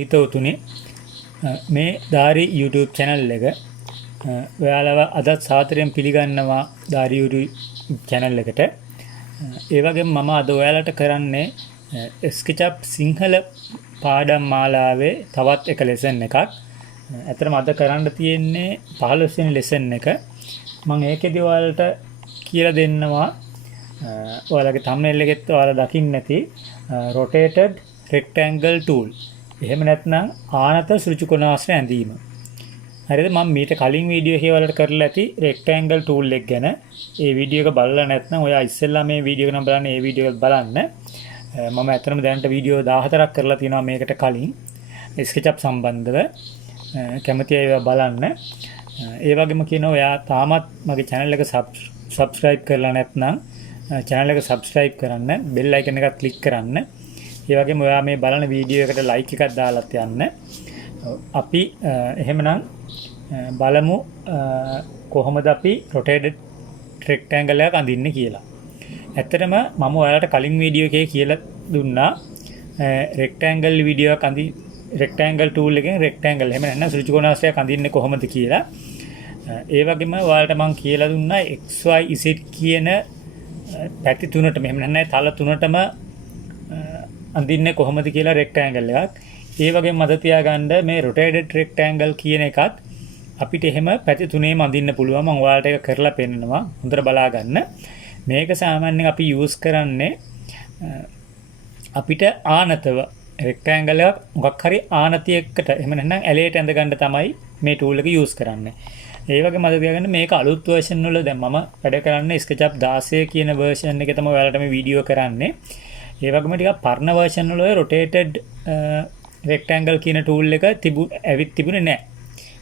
හිතවතුනි මේ ධාරි YouTube channel එක ඔයාලව අදත් සාදරයෙන් පිළිගන්නවා ධාරි YouTube channel එකට. ඒ වගේම මම අද ඔයාලට කරන්නේ SketchUp සිංහල පාඩම් මාලාවේ තවත් එක lesson එකක්. ඇත්තටම අද කරන්න තියෙන්නේ 15 වෙනි lesson එක. මම ඒකෙදි ඔයාලට කියලා දෙන්නවා ඔයාලගේ thumbnail එකෙත් ඔයාලා දකින්න නැති rotated rectangle tool. එහෙම නැත්නම් ආනත සෘජුකෝණාශ්‍රය ඇඳීම. හරිද? මම මීට කලින් වීඩියෝ එකේ වලට කරලා ඇති rectangle tool එක ගැන. ඒ වීඩියෝ එක බලලා නැත්නම් ඔයා ඉස්සෙල්ලා මේ වීඩියෝ එක නම් බලන්න, ඒ වීඩියෝ එක බලන්න. මම ඇත්තටම දැනට වීඩියෝ 14ක් කරලා තියෙනවා මේකට කලින් SketchUp සම්බන්ධව. කැමති අය බලන්න. ඒ වගේම කියනවා ඔයා තාමත් මගේ channel එක subscribe කරලා නැත්නම් channel එක subscribe කරන්න, bell icon එකත් click කරන්න. ඒ වගේම ඔයා මේ බලන වීඩියෝ එකට like එකක් දාලත් යන්න. අපි එහෙමනම් බලමු කොහොමද අපි rotated rectangle එකක් අඳින්නේ කියලා. ඇත්තටම මම ඔයාලට කලින් වීඩියෝ එකේ කියලා දුන්නා rectangle වීඩියෝ එකක් rectangle tool එකෙන් rectangle එහෙම නැත්නම් සෘජුකෝණාශ්‍රයක් අඳින්නේ කොහොමද කියලා. ඒ වගේම ඔයාලට මම කියලා දුන්නා XYZ කියන පැති තුනටම එහෙම නැත්නම් තල තුනටම අඳින්නේ කොහොමද කියලා rectangle එකක්. ඒ වගේම මතක තියාගන්න මේ rotated rectangle කියන එකත් අපිට එහෙම පැති තුනේම අඳින්න පුළුවන්. මම ඔයාලට ඒක කරලා පෙන්නනවා. හොඳට බලා ගන්න. මේක සාමාන්‍යයෙන් අපි use කරන්නේ අපිට ආනතව rectangle එකක් මොකක් හරි ආනතියකට එහෙම නැත්නම් ඇලයට ඇඳ ගන්න තමයි මේ tool එක use කරන්නේ. ඒ වගේ මතක තියාගන්න මේක අලුත් version වල දැන් මම වැඩ කරන්නේ SketchUp 16 කියන version එකේ තමයි ඔයාලට මේ වීඩියෝ කරන්නේ. ඒ වගේම ටිකක් පරණ version වල rotated rectangle කියන tool එක ඇවිත් තිබුණේ නැහැ.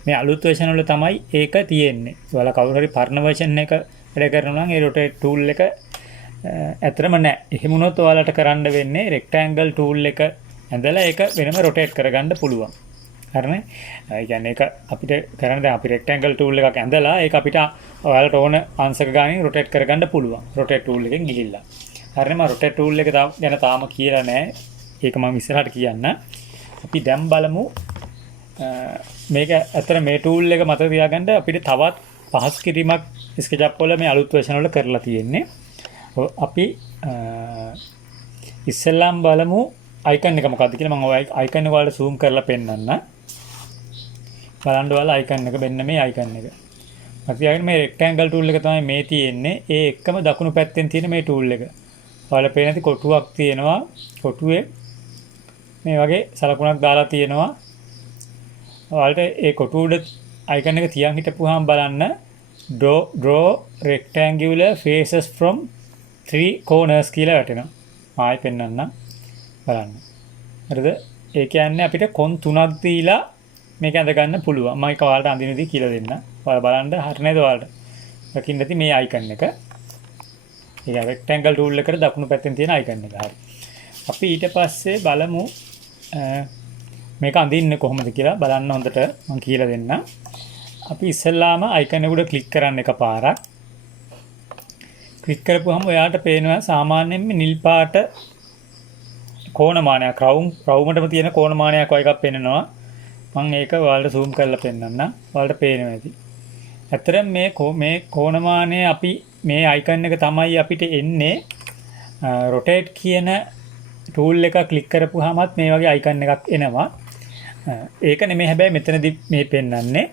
මේ අලුත් version වල තමයි ඒක තියෙන්නේ. ඔයාලා කවුරු හරි පරණ version එක වැඩ කරනවා නම් ඒ rotate tool එක ඇත්තටම නැහැ. එහෙම වුණොත් ඔයාලට කරන්න වෙන්නේ rectangle tool එක ඇඳලා ඒක වෙනම rotate කරගන්න පුළුවන්. හරිනේ? ඒ කියන්නේ ඒක අපිට කරන්න දැන් අපි rectangle tool එකක් ඇඳලා ඒක අපිට ඔයාලට ඕන අංශක ගානේ rotate කරගන්න පුළුවන්. rotate tool එකෙන් ගිහිල්ලා. හරිනේ? මම rotate tool එක ගැන තාම කියලා නැහැ. ඒක මම ඉස්සරහට කියන්න. අපි දැන් බලමු මේක ඇත්තට මේ tool එක මතක තියාගන්න අපිට තවත් පහසු කිරීමක් SketchUp වල මේ අලුත් version වල කරලා තියෙන්නේ. අපි ඉස්සෙල්ලාම බලමු icon එක මොකක්ද කියලා. මම ඔය icon එක වලට zoom කරලා පෙන්නන්න. බලන්න ඔයාලා icon එක මෙන්න මේ icon එක. මතක තියාගන්න මේ rectangle tool එක තමයි මේ තියෙන්නේ. ඒ එක්කම දකුණු පැත්තෙන් තියෙන මේ tool එක. ඔයාලා පේන ඇති කොටුවක් තියෙනවා. කොටුවේ මේ වගේ සලකුණක් දාලා තියෙනවා. ඔයාලට ඒ කොටුව උඩ icon එක තියන් හිටපුවාම බලන්න draw rectangular faces from 3 corners කියලා වැටෙනවා. ආයෙ පෙන්නන්න බලන්න. හරිද? ඒ කියන්නේ අපිට කොන් 3ක් දීලා මේක අඳ ගන්න පුළුවන්. මම ඒක ඔයාලට අඳින විදිහ කියලා දෙන්න. ඔයාලා බලන්න හරි නේද ඔයාලට? දකින්න ඇති මේ icon එක. ඒක rectangle tool එකට දකුණු පැත්තෙන් තියෙන icon එක. හරි. අපි ඊට පස්සේ බලමු මේක අඳින්නේ කොහොමද කියලා බලන්න හොඳට මම කියලා දෙන්න. අපි ඉස්සෙල්ලාම icon එක උඩ ක්ලික් කරන්න එකපාරක්. ක්ලික් කරපුවහම ඔයාලට පේනවා සාමාන්‍යයෙන් නිල් පාට කෝණමානයක් රවුමටම තියෙන කෝණමානයක් වගේ එකක් පෙන්නනවා. මම ඒක ඔයාලට zoom කරලා පෙන්නන්නම්. ඔයාලට පේනවා ඇති. ඇත්තටම මේ කෝණමානය අපි මේ icon එක තමයි අපිට එන්නේ rotate කියන tool එක ක්ලික් කරපුවාමත් මේ වගේ icon එකක් එනවා. ඒක නෙමෙයි හැබැයි මෙතනදී මේ පෙන්නන්නේ.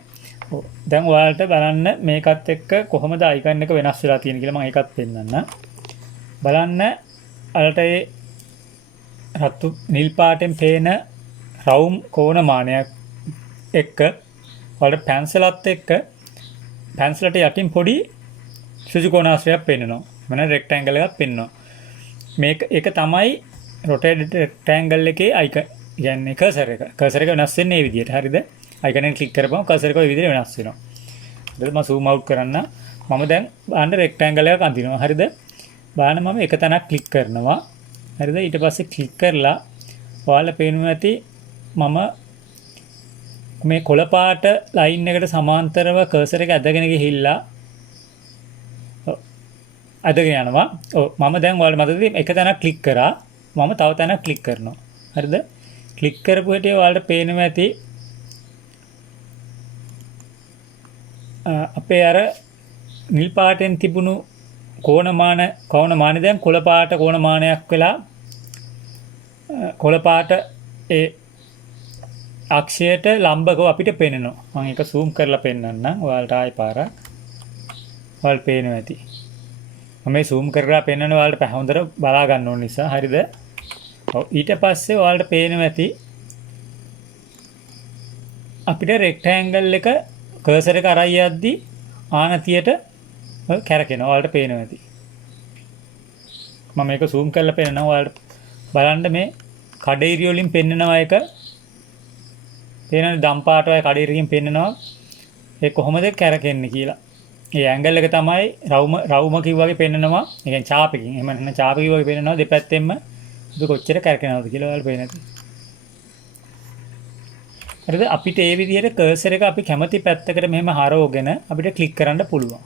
දැන් ඔයාලට බලන්න මේකත් එක්ක කොහොමද icon එක වෙනස් වෙලා තියෙන්නේ කියලා මම ඒකත් පෙන්නන්න. බලන්න අලට ඒ රතු නිල් පාටෙන් පේන රවුම් කෝණමානයක් එක්ක ඔයාලට පැන්සලත් එක්ක පැන්සලට යටින් පොඩි සෘජුකෝණාශ්‍රයක් පෙන්නනවා. මම rectangle එකක් පෙන්නනවා. මේක ඒක තමයි rotated rectangle එකේ icon කියන්නේ cursor එක. cursor එක වෙනස් වෙන්නේ මේ විදිහට. හරිද? icon එක ක්ලික් කරපුවම cursor එක ওই විදිහට වෙනස් වෙනවා. හරිද? මම zoom out කරන්න. මම දැන් බලන්න rectangle එකක් අඳිනවා. හරිද? බලන්න මම එක තැනක් ක්ලික් කරනවා. හරිද? ඊට පස්සේ ක්ලික් කරලා ඔයාලා පේනවා ඇති මම මේ කොළ පාට line එකට සමාන්තරව cursor එක ඇදගෙන ගිහිල්ලා ඇදගෙන යනවා. ඔව් මම දැන් ඔයාලා මතකද එක තැනක් ක්ලික් කරා. මම තව තැනක් ක්ලික් කරනවා. හරිද? ක්ලික් කරපු හැටි ඔයාලට පේනවා ඇති අපේ අර නිල් පාටෙන් තිබුණු කෝණමානෙ දැන් කොළ පාට කෝණමානයක් වෙලා කොළ පාට ඒ අක්ෂයට ලම්බකව අපිට පේනවා. මම ඒක zoom කරලා පෙන්නන්නම් ඔයාලට ආයෙ පාරක්. ඔයාලට පේනවා ඇති. මම මේ zoom කරලා පෙන්නන ඔයාලට හොඳට බලා ගන්න ඕන නිසා. හරිද? ඔව් ඊට පස්සේ ඔයාලට පේනවා ඇති අපිට රෙක්ටැන්ගල් එක කර්සර් එක අරන් යද්දි ආනතියට කැරකෙනවා. ඔයාලට පේනවා ඇති. මම මේක zoom කරලා පෙන්නනවා ඔයාලට බලන්න මේ කඩේරිය වලින් පෙන්නනවා එක පේනවනේ දම් පාට වගේ කඩේරියකින් පෙන්නනවා ඒ කොහොමද කැරකෙන්නේ කියලා. ඒ ඇන්ගල් එක තමයි රවුම කිව්වාගේ පෙන්නනවා. ඒ කියන්නේ චාපකින්. එහෙම නැත්නම් චාපක කිව්වාගේ පෙන්නනවා දෙපැත්තෙන්ම ഇത് කොච්චර කැරකෙනවද කියලා ඔයාලා පේන්නේ නැති. හරිද? අපිට ඒ විදිහට කර්සර් එක අපි කැමති පැත්තකට මෙහෙම හරවගෙන අපිට ක්ලික් කරන්න පුළුවන්.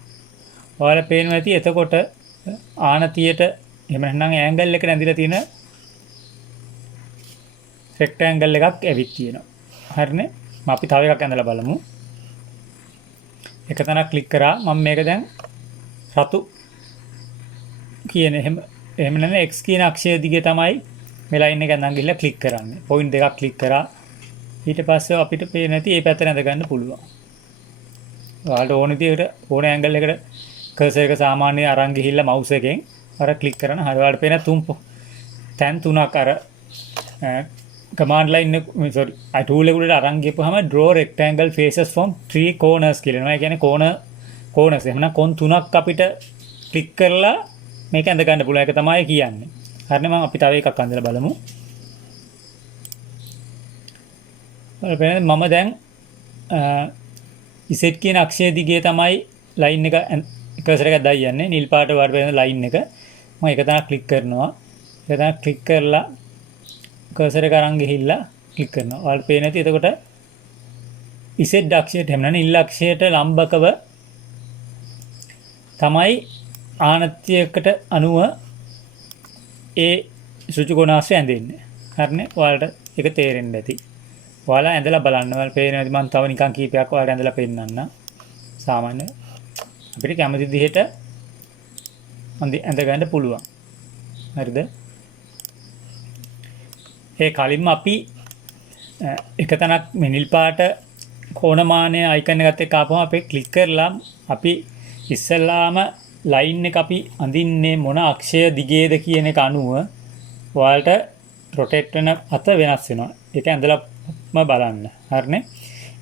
ඔයාලා පේනවා ඇති එතකොට ආනතියට එහෙම නැත්නම් ඇන්ගල් එකට ඇඳිලා තියෙන රෙක්ටැන්ගල් එකක් ඇවිත් තියෙනවා. හරිනේ? අපි තව එකක් ඇඳලා බලමු. එක තැනක් ක්ලික් කරා මම මේක දැන් රතු කියන එහෙම නැත්නම් x කියන අක්ෂය දිගේ තමයි මේ ලයින් එක ඇඳන් ගිහලා ක්ලික් කරන්නේ. පොයින්ට් දෙකක් ක්ලික් කරා. ඊට පස්සේ අපිට පේන්නේ නැති මේ පැත්තට ඇඳ ගන්න පුළුවන්. ඔයාලට ඕන විදිහට ඕන ඇන්ගල් එකකට කර්සර් එක සාමාන්‍ය අරන් ගිහිල්ලා මවුස් එකෙන් අර ක්ලික් කරන හරිය ඔයාලට පේන තැන් තුනක් අර command line tool එකට අරන් ගියපුවාම draw rectangle faces from 3 corners කියලා එනවා. ඒ කියන්නේ corners එහෙනම් කොන් තුනක් අපිට ක්ලික් කරලා මේක ඇඳ ගන්න පුළුවන්. ඒක තමයි කියන්නේ. හරිනේ මම අපි තව එකක් අඳලා බලමු. මම දැන් Z කියන අක්ෂය දිගේ තමයි line එක කර්සර් එක දාන්නේ. නිල් පාට වලට වෙන line එක. මම එක තැනක් ක්ලික් කරනවා. එක තැනක් ක්ලික් කරලා කර්සර් එක අරන් ගිහිල්ලා ක්ලික් කරනවා. ඔයාලට පේන්නේ නැති එතකොට Z අක්ෂයට එහෙම නැත්නම් නිල් අක්ෂයට ලම්බකව තමයි ආනත්‍යයකට අනුව ඒ ඍජු කෝණාශ්‍රය ඇඳෙන්නේ. හරිනේ? ඔයාලට ඒක තේරෙන්න ඇති. ඔයාලා ඇඳලා බලන්න. ඔයාලට පේන්නේ නැති මම තව නිකන් කීපයක් ඔයාලට ඇඳලා පෙන්නන්න. සාමාන්‍ය අපිට කැමති විදිහට ඇඳ ගන්න පුළුවන්. හරිද? ඒ කලින්ම අපි එක තැනක් නිල් පාට කෝණමානය අයිකන් එකත් එක්ක ආපුවම අපි ක්ලික් කරලා අපි ඉස්සෙල්ලාම ලයින් එක අපි අඳින්නේ මොන අක්ෂය දිගේද කියන එක අනුව ඔයාලට රොටේට් වෙන අත වෙනස් වෙනවා. ඒක ඇඳලාම බලන්න. හරිනේ?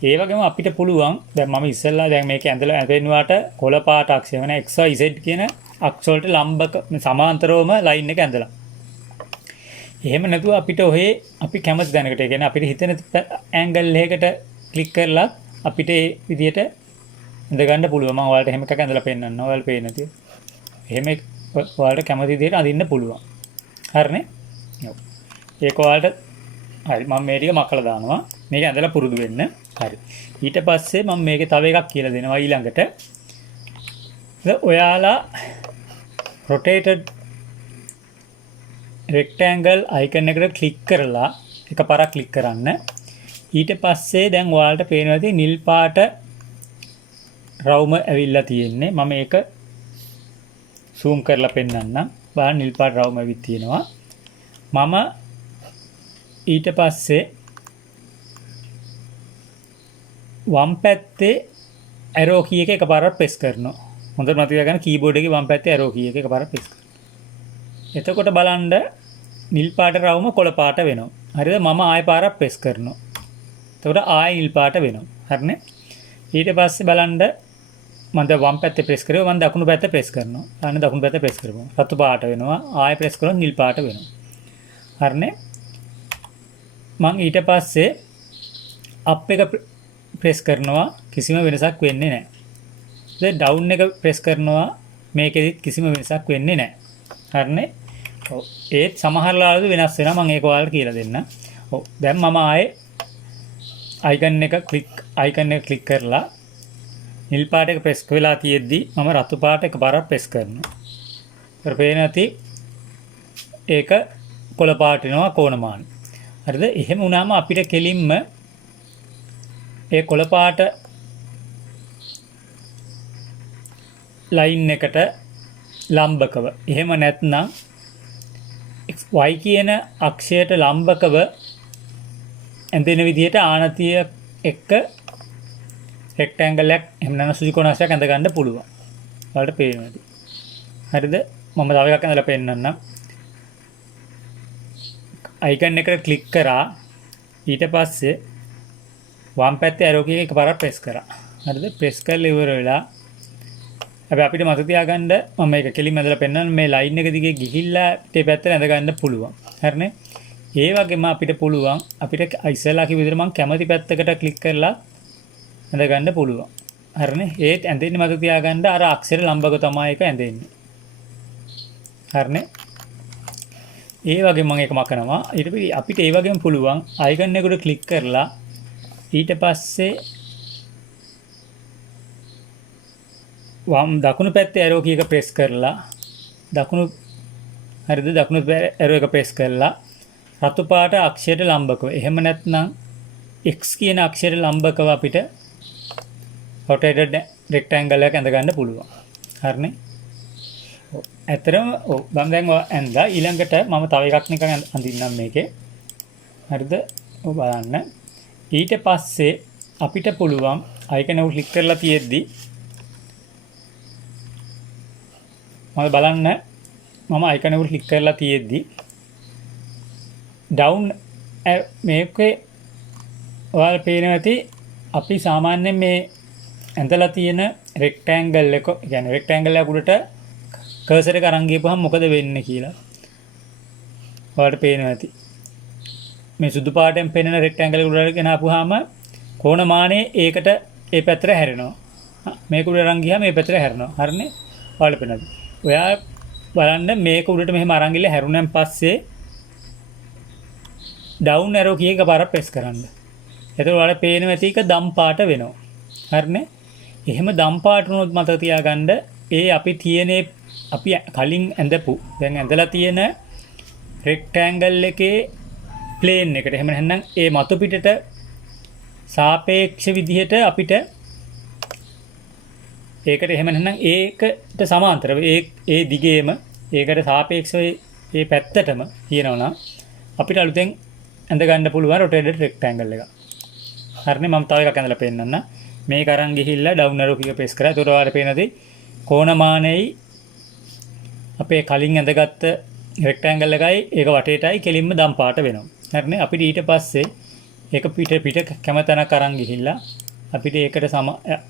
ඒ වගේම අපිට පුළුවන් දැන් මම ඉස්සෙල්ලා දැන් මේක ඇඳලා ඇඳෙන්නුවාට කොළ පාට අක්ෂය වෙන x y z කියන අක්ෂ වලට ලම්බක සමාන්තරවම ලයින් එක ඇඳලා. එහෙම නැතුව අපිට ඔහේ අපි කැමති දැනකට ඒ කියන්නේ අපිට හිතෙන ඇන්ගල් එකකට ක්ලික් කරලා අපිට ඒ විදිහට ඉඳ ගන්න පුළුවන්. මම ඔයාලට එහෙම එකක් ඇඳලා පෙන්නන්න. ඔයාලට පේන්නේ නැති. එහෙම ඔයාලට කැමති විදිහට අඳින්න පුළුවන්. හරිනේ? ඔව්. ඒක ඔයාලට හරි මම මේ ටික මකලා දානවා. මේක ඇඳලා පුරුදු වෙන්න. හරි. ඊට පස්සේ මම මේකේ තව එකක් කියලා දෙනවා ඊළඟට. ඔයාලා rotated rectangle icon එකට ක්ලික් කරලා එකපාරක් ක්ලික් කරන්න. ඊට පස්සේ දැන් ඔයාලට පේනවා ඇති නිල් පාට රවුම ඇවිල්ලා තියෙන්නේ. මම ඒක zoom කරලා පෙන්නන්නම්. බලන්න නිල් පාට රවුම ඇවිත් තියෙනවා. මම ඊට පස්සේ වම් පැත්තේ arrow key එක එකපාරක් press කරනවා. හොඳට මතක තියාගන්න keyboard එකේ වම් පැත්තේ arrow key එක එකපාරක් press කරනවා. එතකොට බලන්න නිල් පාට රවුම කොළ පාට වෙනවා. හරිද? මම ආයෙ පාරක් press කරනවා. එතකොට ආයෙ නිල් පාට වෙනවා. හරිනේ? ඊට පස්සේ බලන්න මම දැන් වම් පැත්තේ press කරේ මම දකුණු පැත්තේ press කරනවා. අන්න දකුණු පැත්තේ press කරපුවා. රතු පාට වෙනවා. ආයෙ press කරොත් නිල් පාට වෙනවා. හරිනේ? මම ඊට පස්සේ up එක press කරනවා කිසිම වෙනසක් වෙන්නේ නැහැ. දැන් down එක press කරනවා මේකෙදිත් කිසිම වෙනසක් වෙන්නේ නැහැ. හරිනේ? ඔව්. ඒත් සමහර ලාවලද වෙනස් වෙනවා. මම ඒක ඔයාලට කියලා දෙන්න. ඔව්. දැන් මම ආයේ icon එක ක්ලික් කරලා නිල් පාට එක press වෙලා තියෙද්දි මම රතු පාට එකපාරක් press කරනවා. ඒක පේන ඇති ඒක කොළ පාට වෙනවා කෝණමාන. හරිද? එහෙම වුණාම අපිට කෙලින්ම ඒ කොළ පාට ලයින් එකට ලම්බකව, එහෙම නැත්නම් y කියන අක්ෂයට ලම්බකව ඇඳෙන විදිහට ආනතිය එක්ක රෙක්ටැන්ගල් එකක් එහෙම නැත්නම් සුජි කොනසයක් ඇඳ ගන්න පුළුවන්. ඔයාලට පේනවා ඇති. හරිද? මම තව එකක් ඇඳලා පෙන්නන්නම්. අයිකන් එකට ක්ලික් කරා. ඊට පස්සේ වම් පැත්තේ ඇරෝ කී එක එකපාරක් ප්‍රෙස් කරා. හරිද? ප්‍රෙස් කරලා ඉවර වෙලා හැබැයි අපිට මතක තියාගන්න මම මේක කෙලින්ම ඇඳලා පෙන්නන්න මේ ලයින් එක දිගේ ගිහිල්ලා පිටේ පැත්තට ඇඳ ගන්න පුළුවන්. හරිනේ? ඒ වගේම අපිට පුළුවන් අපිට ඉස්සෙල්ලා කිව්ව විදිහට මම කැමති පැත්තකට ක්ලික් කරලා ඇඳ ගන්න පුළුවන්. හරිනේ? ඒත් ඇඳෙන්නේ මතක තියාගන්න අර අක්ෂර ලම්බක තමයි එක ඇඳෙන්නේ. හරිනේ? ඒ වගේ මම ඒක මකනවා. ඊට පස්සේ අපිට ඒ වගේම පුළුවන් අයිකන් එකට ක්ලික් කරලා ඊට පස්සේ වම් දකුණු පැත්තේ ඇරෝ කී එක ප්‍රෙස් කරලා දකුණු හරිද දකුණු ඇරෝ එක ප්‍රෙස් කරලා රතු පාට අක්ෂරයට ලම්බකව එහෙම නැත්නම් x කියන අක්ෂරයට ලම්බකව අපිට rotated rectangle එකක් ඇඳ ගන්න පුළුවන්. හරිනේ? ඔව්. ඇත්තරම ඔව් මම දැන් ඇඳලා ඊළඟට මම තව එකක් නිකන් අඳින්නම් මේකේ. හරිද? ඔව් බලන්න. ඊට පස්සේ අපිට පුළුවන් අයිකන් එක ක්ලික් කරලා තියෙද්දි මම බලන්න මම අයිකන් එක ක්ලික් කරලා තියෙද්දි ඩවුන් මේකේ ඔයාලා පේනවා ඇති අපි සාමාන්‍යයෙන් මේ ඇඳලා තියෙන රෙක්ටැන්ගල් එක කියන්නේ රෙක්ටැන්ගල් එක උඩට කර්සර් එක අරන් ගියපුවහම මොකද වෙන්නේ කියලා ඔයාලට පේනවා ඇති මේ සුදු පාටෙන් පෙනෙන රෙක්ටැන්ගල් එක උඩට ගෙනාපුවාම කෝණමානේ ඒකට ඒ පැත්තට හැරෙනවා මේක උඩට අරන් ගියාම මේ පැත්තට හැරෙනවා හරිනේ ඔයාලට පේනවා ඔයා බලන්න මේක උඩට මෙහෙම අරන් ගිහලා හැරුණන් පස්සේ ඩවුන් ඇරෝ කී එක පාරක් ප්‍රෙස් කරන්න. එතකොට ඔයාලට පේනවා ඇති එක දම් පාට වෙනවා. හරිනේ? එහෙම දම් පාට වුණොත් මතක තියාගන්න ඒ අපි තියෙනේ අපි කලින් ඇඳපු දැන් ඇඳලා තියෙන රෙක්ටැන්ගල් එකේ ප්ලේන් එකට එහෙම නැත්නම් ඒ මතු පිටට සාපේක්ෂ විදිහට අපිට ඒකට එහෙම නැත්නම් ඒකට සමාන්තරව ඒ දිගේම ඒකට සාපේක්ෂව ඒ පැත්තටම කියනවා නම් අපිට අලුතෙන් ඇඳ ගන්න පුළුවන් rotated rectangle එක. හරිනේ මම තව එකක් ඇඳලා පෙන්නන්න. මේක අරන් ගිහිල්ලා down arrow කී ප්‍රෙස් කරා. ඒතකොට ඔයාලට පේනදී කෝණමානයයි අපේ කලින් ඇඳගත්ත rectangle එකයි ඒක වටේටයි කෙලින්ම දම් පාට වෙනවා. හරිනේ අපිට ඊට පස්සේ ඒක පිට කැමතනක් අරන් ගිහිල්ලා අපිට ඒකට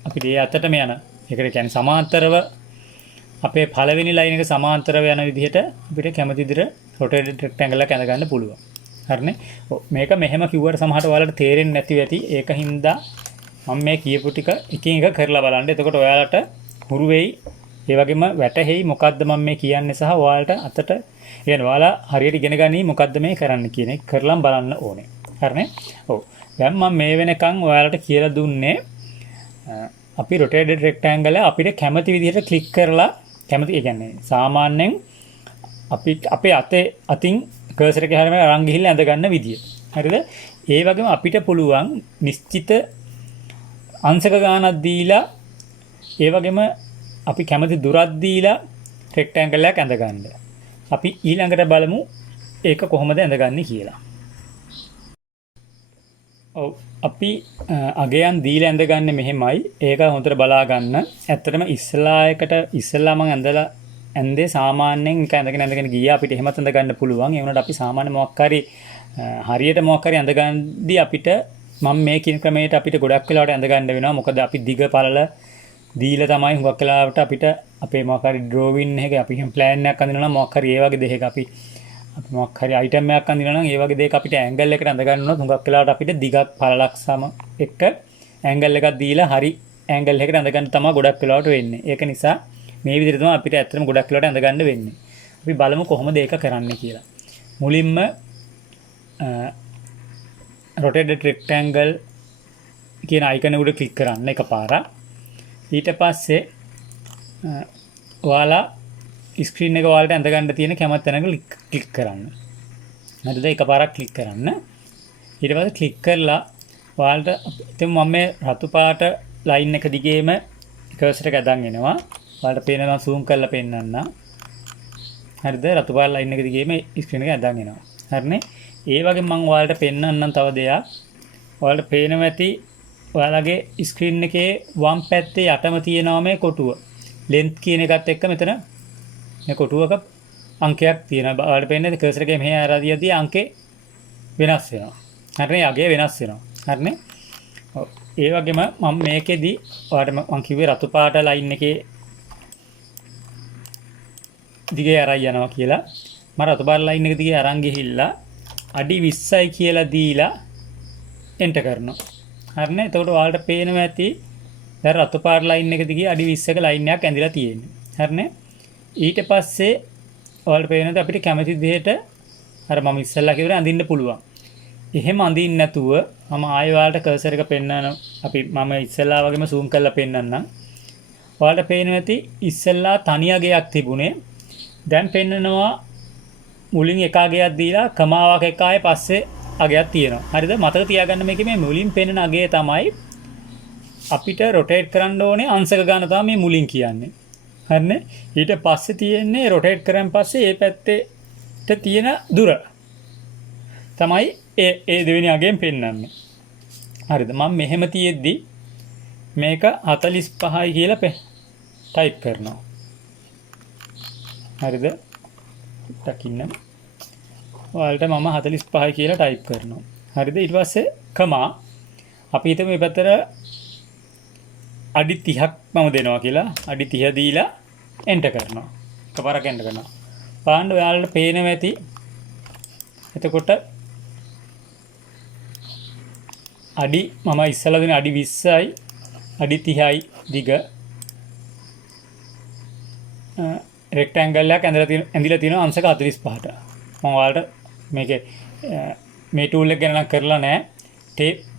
අපිට ඒ අතටම යන ඒකට කියන්නේ සමාන්තරව අපේ පළවෙනි ලයින් එක සමාන්තරව යන විදිහට අපිට කැමති විදිහට rotated rectangle එක ඇඳ ගන්න පුළුවන්. හරිනේ? ඔව් මේක මෙහෙම කිව්වට සමහරට ඔයාලට තේරෙන්නේ නැති වෙති. ඒක හින්දා මම මේ කියපු ටික එකින් එක කරලා බලන්න. එතකොට ඔයාලට හුරු වෙයි. ඒ වගේම වැටහෙයි මොකද්ද මම මේ කියන්නේ සහ ඔයාලට අතට කියන්නේ ඔයාලා හරියට ඉගෙන ගනි මොකද්ද මේ කරන්න කියන එක කරලම් බලන්න ඕනේ. හරිනේ? ඔව්. දැන් මම මේ වෙනකන් ඔයාලට කියලා දුන්නේ අපි rotated rectangle අපිට කැමති විදිහට ක්ලික් කරලා කැමති ඒ කියන්නේ සාමාන්‍යයෙන් අපි අපේ අතින් කර්සර් එක හැරෙම අරන් ගිහිල්ලා ඇඳ ගන්න විදිය. හරිද? ඒ වගේම අපිට පුළුවන් නිශ්චිත අංශක ගානක් දීලා ඒ වගේම අපි කැමති දුරක් දීලා රෙක්ටැන්ගල් එකක් ඇඳ ගන්න. අපි ඊළඟට බලමු ඒක කොහොමද ඇඳගන්නේ කියලා. ඔව් අපි අගයන් දීලා ඇඳගන්නේ මෙහෙමයි. ඒක හොඳට බලා ගන්න. ඇත්තටම ඉස්සලා මම ඇඳේ සාමාන්‍යයෙන් එක ඇඳගෙන ගියා අපිට එහෙමත් ඇඳ ගන්න පුළුවන්. ඒ වුණාට අපි සාමාන්‍ය මොකක් හරි හරියට මොකක් හරි ඇඳ ගන්නදී අපිට මම මේ කියන ක්‍රමයට අපිට ගොඩක් වෙලාවට ඇඳ ගන්න වෙනවා. මොකද අපි දිග පළල දීලා තමයි හුඟක් වෙලාවට අපිට අපේ මොකක් හරි ඩ්‍රෝවින් එක අපි ප්ලෑන් එකක් අඳිනවා නම් මොකක් හරි ඒ වගේ දෙයක අපි මොකක් හරි අයිටම් එකක් අඳිනවා නම් ඒ වගේ දෙයක අපිට ඇන්ගල් එකට අඳ ගන්න උනොත් හුඟක් වෙලාවට අපිට දිගක් පළලක් සම එක ඇන්ගල් එකක් දීලා හරි ඇන්ගල් එකකට අඳ ගන්න තමයි ගොඩක් වෙලාවට වෙන්නේ. ඒක නිසා මේ විදිහට තමයි අපිට ඇත්තටම ගොඩක් වෙලාවට ඇඳ ගන්න වෙන්නේ. අපි බලමු කොහොමද ඒක කරන්නේ කියලා. මුලින්ම rotated rectangle කියන අයිකන් එකට ක්ලික් කරන්න එකපාරක්. ඊට පස්සේ ඔයාලා ස්ක්‍රීන් එක ඔයාලට ඇඳ ගන්න තියෙන කැමති තැනක ක්ලික් කරන්න. හරිද? එකපාරක් ක්ලික් කරන්න. ඊට පස්සේ ක්ලික් කරලා ඔයාලට ඉතින් මම මේ රතු පාට ලයින් එක දිගේම කර්සර් එක අදන් එනවා. ඔයාලට පේනවා zoom කරලා පෙන්නන්න. හරිද? රතු පාට ලයින් එක දිගේම ස්ක්‍රීන් එක අදන් එනවා. හරිනේ? ඒ වගේ මම ඔයාලට පෙන්නන්නම් තව දෙයක්. ඔයාලට පේනවා ඇති ඔයාලගේ ස්ක්‍රීන් එකේ වම් පැත්තේ යටම තියෙනවා මේ කොටුව. length කියන එකත් එක්ක මෙතන මේ කොටුවක අංකයක් තියෙනවා. ඔයාලට පේන්නේ කර්සර් එකේ මෙහෙ ආරදියදී අංකේ වෙනස් වෙනවා. හරිනේ? අගය වෙනස් වෙනවා. හරිනේ? ඔව්. ඒ වගේම මම මේකෙදි ඔයාලට මම කිව්වේ රතු පාට ලයින් එකේ දිගේ අරන් යනවා කියලා. මම රතු පාට ලයින් එක දිගේ අරන් ගිහිල්ලා අඩි 20යි කියලා දීලා එන්ටර් කරනවා. හරිනේ? එතකොට ඔයාලට පේනවා ඇති දැන් රතු පාට ලයින් එක දිගේ අඩි 20ක ලයින් එකක් ඇඳිලා තියෙන්නේ. හරිනේ? ඊට පස්සේ ඔයාලට පේනවා අපිට කැමති විදිහට අර මම ඉස්සෙල්ලා කිව්වේ අඳින්න පුළුවන්. එහෙම අඳින්න නැතුව මම ආයෙ ඔයාලට කර්සර් එක පෙන්නන මම ඉස්සෙල්ලා වගේම zoom කරලා පෙන්නන්නම්. ඔයාලට පේනවා ඇති ඉස්සෙල්ලා තනි අගයක් තිබුණේ. දැන් පෙන්නනවා මුලින් එක අගයක් දීලා කමාවක් එක ආයෙ පස්සේ අගයක් තියෙනවා. හරිද? මතක තියාගන්න මේකේ මේ මුලින් පෙන්නන අගය තමයි අපිට රොටේට් කරන්න ඕනේ අංශක ගන්න තමයි මේ මුලින් කියන්නේ. හරිනේ? ඊට පස්සේ තියෙන්නේ රොටේට් කරන් පස්සේ මේ පැත්තේ තියෙන දුර තමයි ඒ දෙවෙනි අගයෙන් පෙන්නන්නේ. හරිද? මම මෙහෙම තියෙද්දි මේක 45යි කියලා ටයිප් කරනවා. හරිද? දකින්න. ඔයාලට මම 45යි කියලා ටයිප් කරනවා. හරිද? ඊට පස්සේ කමා අපි හිතමු මේ පැත්තට අඩි 30ක් මම දෙනවා කියලා. අඩි 30 දීලා එන්ටර් කරනවා. එකපාරක් එන්ටර් කරනවා. බලන්න ඔයාලට පේනවා ඇති. එතකොට අඩි මම ඉස්සලා දෙන අඩි 20යි අඩි 30යි දිග රෙක්ටැන්ගල් එකක් ඇඳිලා තියෙනවා අංශක 45ට. මම ඔයාලට මේකේ මේ ටූල් එක ගැන නම් කරලා නැහැ.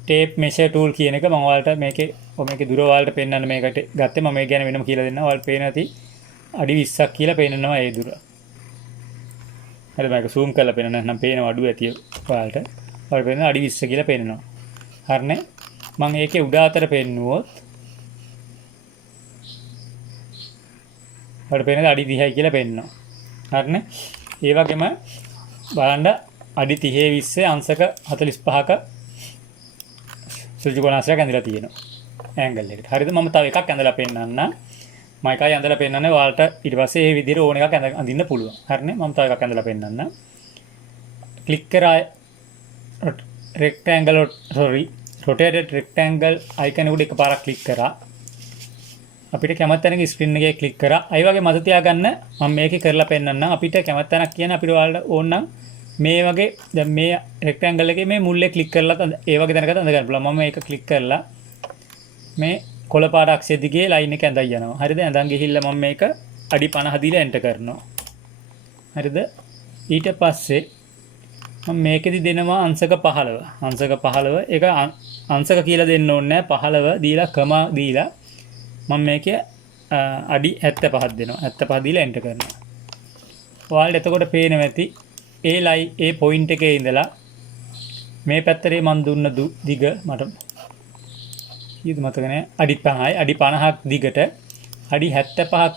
ටේප් මෙෂර් ටූල් කියන එක මම ඔයාලට මේකේ දුර ඔයාලට පෙන්වන්න මේකට ගත්තේ. මම මේ ගැන වෙනම කියලා දෙන්නම්. ඔයාලට පේන ඇති අඩි 20ක් කියලා පෙන්නනවා ඒ දුර. හරි මේක zoom කරලා පෙන්නන්න නම් පේනව අඩු ඇති ඔයාලට. ඔයාලට පේන අඩි 20 කියලා පෙන්නනවා. හරිනේ? මම ඒකේ උඩ අතර පෙන්නුවොත් ඔයාලට පේනද අඩි 30යි කියලා පෙන්නනවා. හරිනේ? ඒ වගේම බලන්න අඩි 30 20 අංශක 45ක සුජුගෝණාශ්‍රයක් ඇඳලා තියෙනවා. ඇන්ගල් එකට. හරිද? මම තව එකක් ඇඳලා පෙන්නන්න. මම එකයි ඇඳලා පෙන්නන්නේ ඔයාලට ඊට පස්සේ මේ විදිහට ඕන එකක් අඳින්න පුළුවන්. හරිනේ? මම තව එකක් ඇඳලා පෙන්නන්න. ක්ලික් කරා rotated rectangle icon එකට එකපාරක් ක්ලික් කරා. අපිට කැමති තැනක ස්ක්‍රීන් එකේ ක්ලික් කරා. අය වගේ මතක තියාගන්න මම මේකේ කරලා පෙන්නන්නම්. අපිට කැමති තැනක් කියන අපිට ඔයාලට ඕන නම් මේ වගේ දැන් මේ රෙක්ටැන්ගල් එකේ මේ මුල්ලේ ක්ලික් කරලා ඒ වගේ තැනකට අඳ ගන්න පුළුවන්. මම මේක ක්ලික් කරලා මේ කොළ පාට අක්ෂය දිගේ ලයින් එක ඇඳයි යනවා. හරිද? ඇඳන් ගිහිල්ලා මම මේක අඩි 50 දීලා එන්ටර් කරනවා. හරිද? ඊට පස්සේ මම මේකෙදි දෙනවා අංශක 15. අංශක 15 ඒක අංශක කියලා දෙන්න ඕනේ නැහැ. 15 දීලා කමා දීලා මම මේකේ අඩි 75ක් දෙනවා. 75 දීලා එන්ටර් කරනවා. ඔයාලට එතකොට පේනවා ඇති ඒ පොයින්ට් එකේ ඉඳලා මේ පැත්තේ මම දුන්න දිග මට කීයද මතක නැහැ. අඩි 50යි. අඩි 50ක් දිගට අඩි 75ක්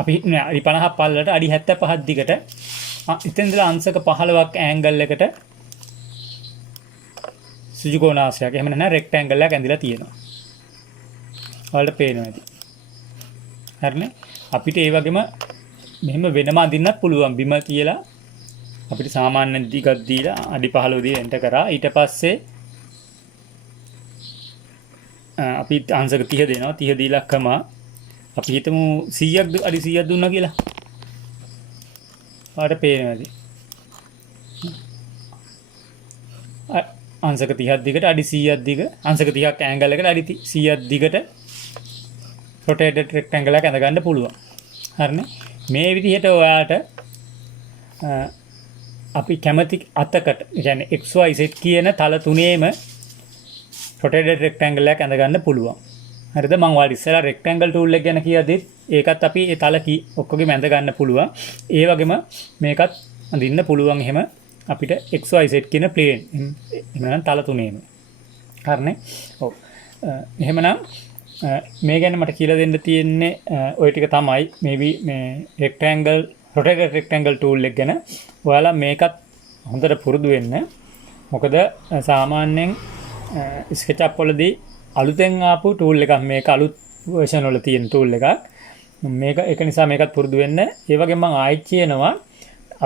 අපි නෑ අඩි 50ක් පල්ලට අඩි 75ක් දිගට ඉතින් ඉඳලා අංශක 15ක් ඇන්ගල් එකට සුජුගෝණාශ්‍රයක් එහෙම නැත්නම් රෙක්ටැන්ගල් එකක් ඇඳලා තියෙනවා. ඔයාලට පේනවා ඇති. හරිනේ? අපිට ඒ වගේම මෙහෙම වෙනම අඳින්නත් පුළුවන්. බිම තියලා අපිට සාමාන්‍ය දිගක් දීලා අඩි 15 දී එන්ටර් කරා. ඊට පස්සේ අපි අංශක 30 දෙනවා. 30 දීලා කමා අපි හිතමු 100ක් අඩි 100ක් දුන්නා කියලා. ඔයාලට පේනවා ඇති. අංශක 30ක් දිගට අඩි 100ක් දිග අංශක 30ක් ඇන්ගල් එකට අඩි 100ක් දිගට rotated rectangle එකක් ඇඳ ගන්න පුළුවන්. හරිනේ? මේ විදිහට ඔයාලට අපි කැමති අතකට කියන්නේ XYZ කියන තල තුනේම rotated rectangle එකක් ඇඳ ගන්න පුළුවන්. හරිද? මම ඔයාලට ඉස්සෙල්ලා rectangle tool එක ගැන කියද්දිත් ඒකත් අපි ඒ තල ඔක්කොගෙම ඇඳ ගන්න පුළුවන්. ඒ වගේම මේකත් අඳින්න පුළුවන් එහෙම අපිට XYZ කියන ප්ලේන් එහෙනම් තල තුනේම හරිනේ. ඔව්. එහෙමනම් මේ ගැන මට කියලා දෙන්න තියෙන්නේ ওই ටික තමයි. මේබි මේ රෙක්ටැන්ගල් රොටේටඩ් රෙක්ටැන්ගල් ටූල් එක ගැන ඔයාලා මේකත් හොඳට පුරුදු වෙන්න. මොකද සාමාන්‍යයෙන් SketchUp වලදී අලුතෙන් ආපු ටූල් එකක් මේක අලුත් version වල තියෙන ටූල් එකක්. මේක ඒක නිසා මේකත් පුරුදු වෙන්න. ඒ වගේම මම ආයෙත් කියනවා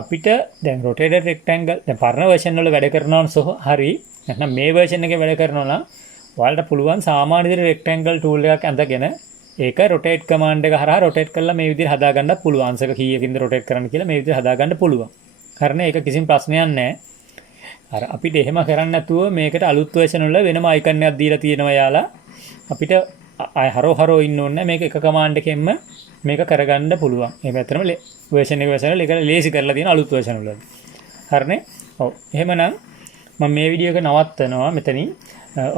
අපිට දැන් rotated rectangle දැන් පරණ version වල වැඩ කරනවා සහ හරි නැත්නම් මේ version එකේ වැඩ කරනවා නම් ඔයාලට පුළුවන් සාමාන්‍ය විදිහට rectangle tool එකක් අඳගෙන ඒක rotate command එක හරහා rotate කරලා මේ විදිහට හදා ගන්නත් පුළුවන්. අංශක කීයකින්ද rotate කරන්න කියලා මේ විදිහට හදා ගන්න පුළුවන්. හරිනේ. ඒක කිසිම ප්‍රශ්නයක් නැහැ. අර අපිට එහෙම කරන්න නැතුව මේකට අලුත් version වල වෙනම icon එකක් දීලා තියෙනවා යාලා. අපිට අය හරෝ ඉන්න ඕනේ මේක එක command එකෙන්ම මේක කරගන්න පුළුවන්. එහෙම ඇත්තටම version එක ඒක ලේසි කරලා තියෙන අලුත් version වල. හරිනේ? ඔව්. එහෙමනම් මම මේ වීඩියෝ එක නවත්තනවා මෙතනින්.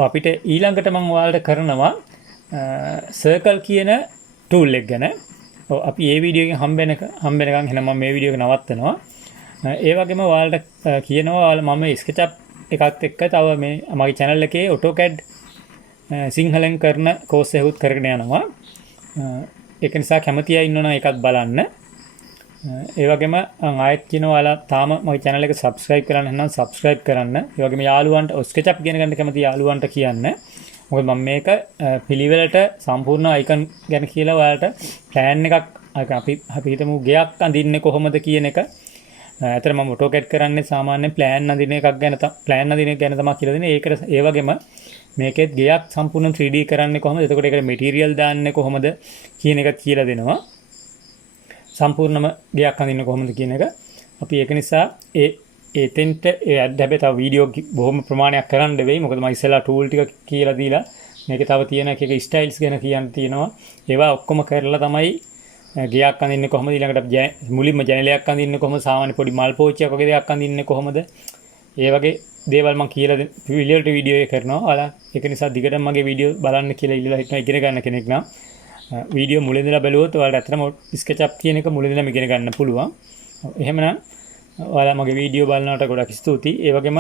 අපිට ඊළඟට මම ඔයාලට කරනවා circle කියන tool එක ගැන. ඔව් අපි මේ වීඩියෝ එකෙන් හම්බෙනකන් එහෙනම් මම මේ වීඩියෝ එක නවත්තනවා. ඒ වගේම ඔයාලට කියනවා ඔයාලා මම SketchUp එකත් එක්ක තව මේ මගේ channel එකේ AutoCAD සිංහලෙන් කරන කෝස් එකකුත් කරගෙන යනවා. ඒක නිසා කැමති අය ඉන්නවනම් ඒකත් බලන්න. ඒ වගේම ආයෙත් කියනවා ඔයාලා තාම මගේ channel එක subscribe කරන්න නැත්නම් subscribe කරන්න. ඒ වගේම යාළුවන්ට SketchUp ඉගෙන ගන්න කැමති යාළුවන්ට කියන්න. මොකද මම මේක පිළිවෙලට සම්පූර්ණ icon ගැන කියලා ඔයාලට plan එකක් අපි හිතමු ගෙයක් අඳින්නේ කොහොමද කියන එක. ඇතර මම AutoCAD කරන්නේ සාමාන්‍ය plan අඳින එකක් ගැන plan අඳින එක ගැන තමයි කියලා දෙන්නේ. ඒකට ඒ වගේම මේකෙත් ගෙයක් සම්පූර්ණ 3D කරන්නේ කොහොමද? එතකොට ඒකට material දාන්නේ කොහොමද කියන එක කියලා දෙනවා. සම්පූර්ණම ගෙයක් අඳින්නේ කොහොමද කියන එක. අපි ඒක නිසා එතෙන්ට හැබැයි තව වීඩියෝ බොහොම ප්‍රමාණයක් කරන්න වෙයි. මොකද මම ඉස්සෙල්ලා tool ටික කියලා දීලා මේකේ තව තියෙන එක styles ගැන කියන්න තියෙනවා. ඒවා ඔක්කොම කරලා තමයි ගෙයක් අඳින්නේ කොහොමද, ඊළඟට මුලින්ම ජනලයක් අඳින්නේ කොහොමද, සාමාන්‍ය පොඩි මල් පෝච්චියක් වගේ දෙයක් අඳින්නේ කොහොමද, ඒ වගේ දේවල් මම කියලා පිළිවෙලට වීඩියෝ එක කරනවා. ඔයාලා ඒක නිසා දිගටම මගේ වීඩියෝ බලන්න කියලා ඉල්ලලා හිටනවා. ඉගෙන ගන්න කෙනෙක් නම් වීඩියෝ මුලින්දලා බැලුවොත් ඔයාලට ඇත්තටම SketchUp කියන එක මුලින්දලම ඉගෙන ගන්න පුළුවන්. එහෙමනම් ඔයාලා මගේ වීඩියෝ බලනකොට ගොඩක් ස්තුතියි. ඒ වගේම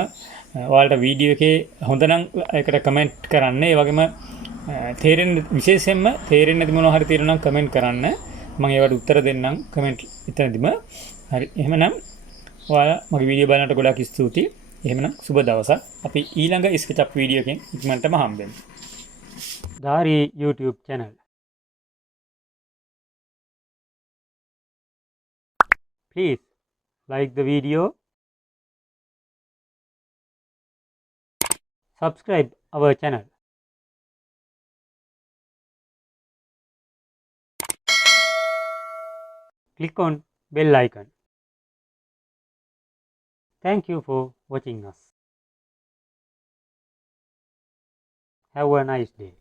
ඔයාලට වීඩියෝ එකේ හොඳ නම් ඒකට කමෙන්ට් කරන්න. ඒ වගේම විශේෂයෙන්ම තේරෙන්නේ නැති මොනවා හරි තියෙනවා නම් කමෙන්ට් කරන්න. මම ඒවට උත්තර දෙන්නම් කමෙන්ට් එතනදිම. හරි. එහෙමනම් ඔයාලා මගේ වීඩියෝ බලනකොට ගොඩක් ස්තුතියි. එහෙමනම් සුබ දවසක්. අපි ඊළඟ SketchUp වීඩියෝ එකෙන් ඉක්මනටම හම්බෙමු. Dari YouTube channel. Please like the video, subscribe our channel. Click on bell icon. Thank you for watching us. Have a nice day.